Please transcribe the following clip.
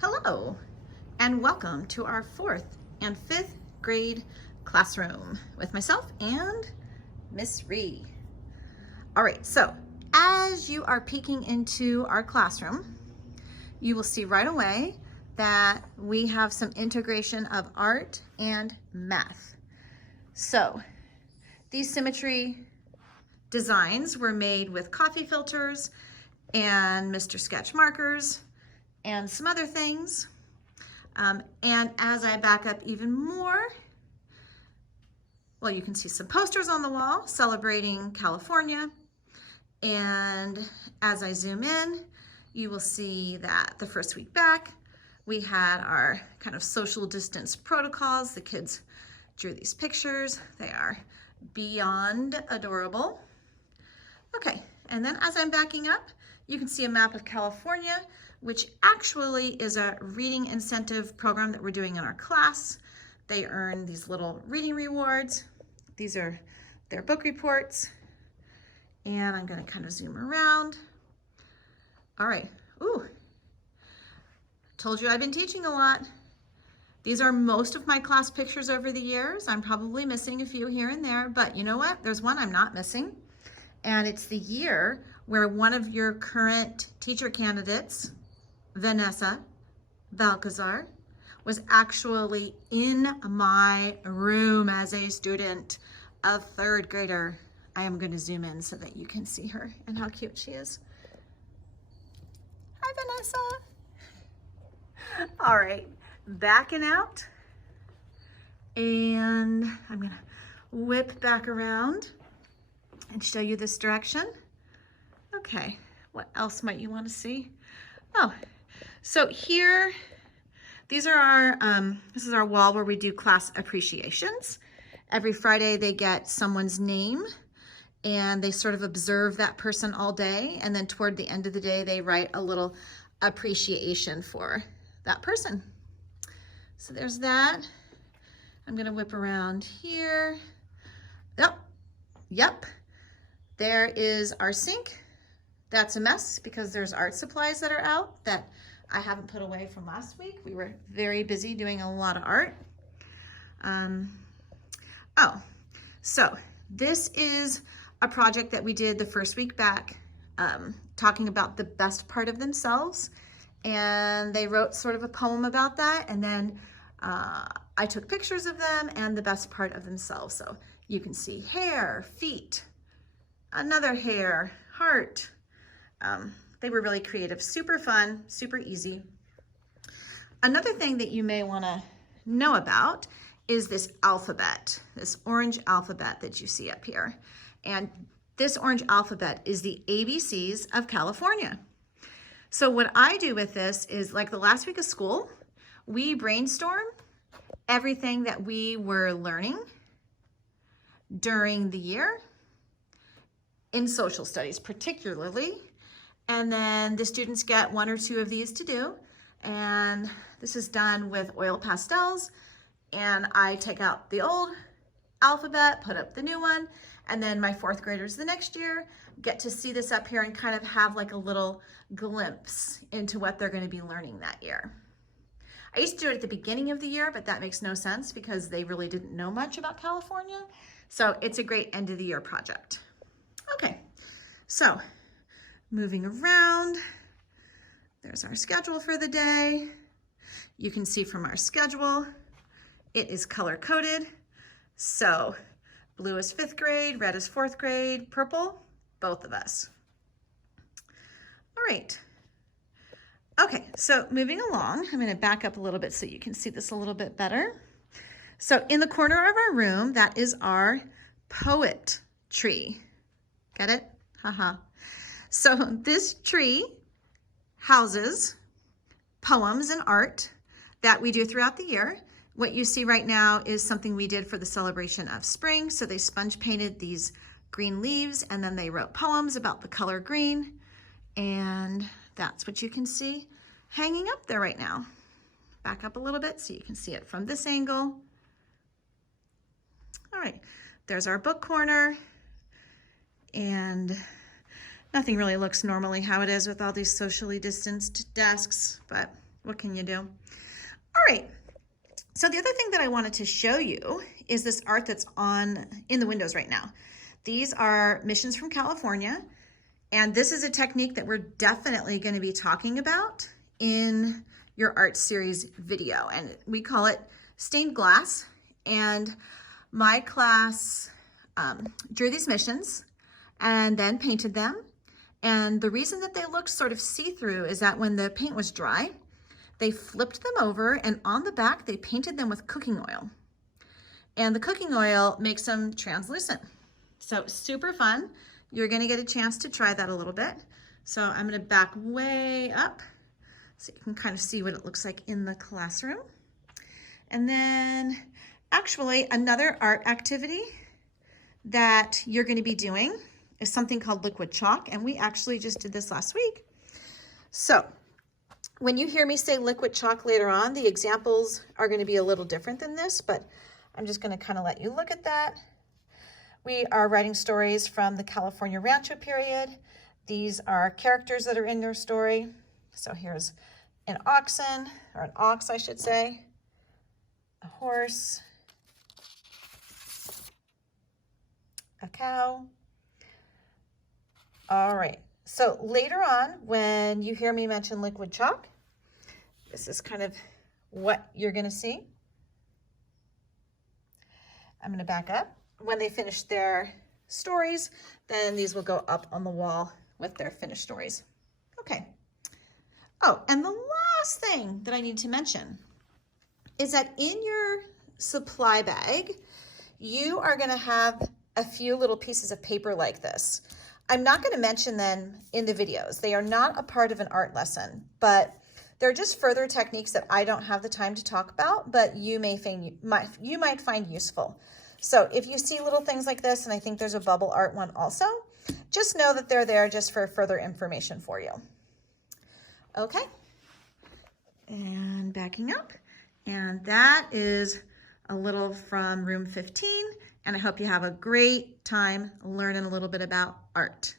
Hello, and welcome to our 4th and 5th grade classroom with myself and Miss Ree. All right, so as you are peeking into our classroom, you will see right away that we have some integration of art and math. So these symmetry designs were made with coffee filters and Mr. Sketch markers and some other things. And as I back up even more, well, you can see some posters on the wall celebrating California. And as I zoom in, you will see that the first week back, we had our kind of social distance protocols. The kids drew these pictures. They are beyond adorable. Okay, and then as I'm backing up, you can see a map of California, which actually is a reading incentive program that we're doing in our class. They earn these little reading rewards. These are their book reports. And I'm gonna kind of zoom around. All right, ooh, told you I've been teaching a lot. These are most of my class pictures over the years. I'm probably missing a few here and there, but you know what? There's one I'm not missing. And it's the year where one of your current teacher candidates, Vanessa Balcazar, was actually in my room as a student, a 3rd grader. I am going to zoom in so that you can see her and how cute she is. Hi, Vanessa. All right, backing out. And I'm going to whip back around and show you this direction. Okay, what else might you want to see? Oh, so here, these are our, this is our wall where we do class appreciations. Every Friday they get someone's name and they sort of observe that person all day. And then toward the end of the day, they write a little appreciation for that person. So there's that. I'm gonna whip around here. Yep. There is our sink. That's a mess because there's art supplies that are out that I haven't put away from last week. We were very busy doing a lot of art. So this is a project that we did the first week back, talking about the best part of themselves. And they wrote sort of a poem about that. And then I took pictures of them and the best part of themselves. So you can see hair, feet, another hair, heart. They were really creative, super fun, super easy. Another thing that you may want to know about is this alphabet, this orange alphabet that you see up here. And this orange alphabet is the ABCs of California. So what I do with this is, like the last week of school, we brainstorm everything that we were learning during the year in social studies particularly. And then the students get 1 or 2 of these to do. And this is done with oil pastels. And I take out the old alphabet, put up the new one. And then my 4th graders the next year get to see this up here and kind of have like a little glimpse into what they're going to be learning that year. I used to do it at the beginning of the year, but that makes no sense because they really didn't know much about California. So it's a great end of the year project. Okay, so moving around, there's our schedule for the day. You can see from our schedule, it is color coded. So blue is 5th grade, red is 4th grade, purple, both of us. All right. Okay, so moving along, I'm gonna back up a little bit so you can see this a little bit better. So in the corner of our room, that is our poet tree. Get it? Haha. So this tree houses poems and art that we do throughout the year. What you see right now is something we did for the celebration of spring. So they sponge painted these green leaves and then they wrote poems about the color green. And that's what you can see hanging up there right now. Back up a little bit so you can see it from this angle. All right, there's our book corner. And nothing really looks normally how it is with all these socially distanced desks, but What can you do? All right. So the other thing that I wanted to show you is this art that's in the windows right now. These are missions from California, and this is a technique that we're definitely going to be talking about in your art series video, and we call it stained glass. And my class drew these missions and then painted them. And the reason that they looked sort of see-through is that when the paint was dry, they flipped them over, and on the back, they painted them with cooking oil. And the cooking oil makes them translucent. So super fun. You're gonna get a chance to try that a little bit. So I'm gonna back way up so you can kind of see what it looks like in the classroom. And then actually another art activity that you're gonna be doing is something called liquid chalk. And we actually just did this last week. So when you hear me say liquid chalk later on, the examples are going to be a little different than this, but I'm just going to kind of let you look at that. We are writing stories from the California Rancho period. These are characters that are in their story. So here's an oxen, or an ox, I should say, a horse, a cow. All right. So later on, when you hear me mention liquid chalk, this is kind of what you're going to see. I'm going to back up. When they finish their stories, then these will go up on the wall with their finished stories. Okay. Oh, and the last thing that I need to mention is that in your supply bag, you are going to have a few little pieces of paper like this. I'm not going to mention them in the videos. They are not a part of an art lesson, but they're just further techniques that I don't have the time to talk about, but you might find useful. So if you see little things like this, and I think there's a bubble art one also, just know that they're there just for further information for you. Okay, and backing up, and that is a little from room 15. And I hope you have a great time learning a little bit about art.